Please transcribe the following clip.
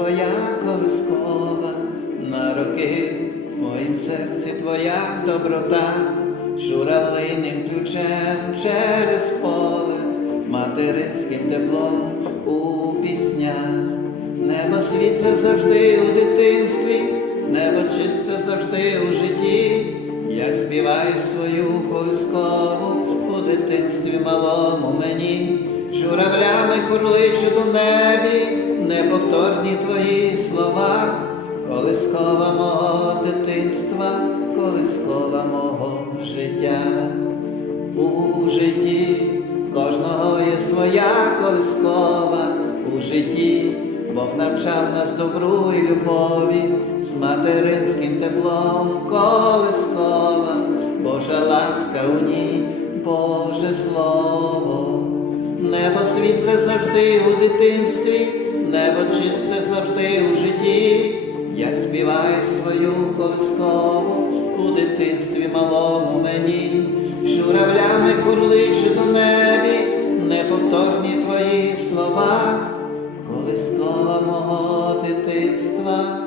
твоя колискова, на роки в моїм серці твоя доброта, журавлиним ключем через поле, материнським теплом у піснях, небо світле завжди у дитинстві, небо чисте завжди у житті, як співаю свою колискову у дитинстві малому мені журавлями курличуть у небі, неповторні твої слова, колискова мого дитинства, колискова мого життя. У житті кожного є своя колискова. У житті, Бог навчав нас добру і любові, з материнським теплом колискова, Божа ласка у ній, Небо світле завжди у дитинстві, небо чисте завжди у житті, як співаєш свою колискову у дитинстві малому мені, журавлями курличу до небі, неповторні твої слова, колискова мого дитинства.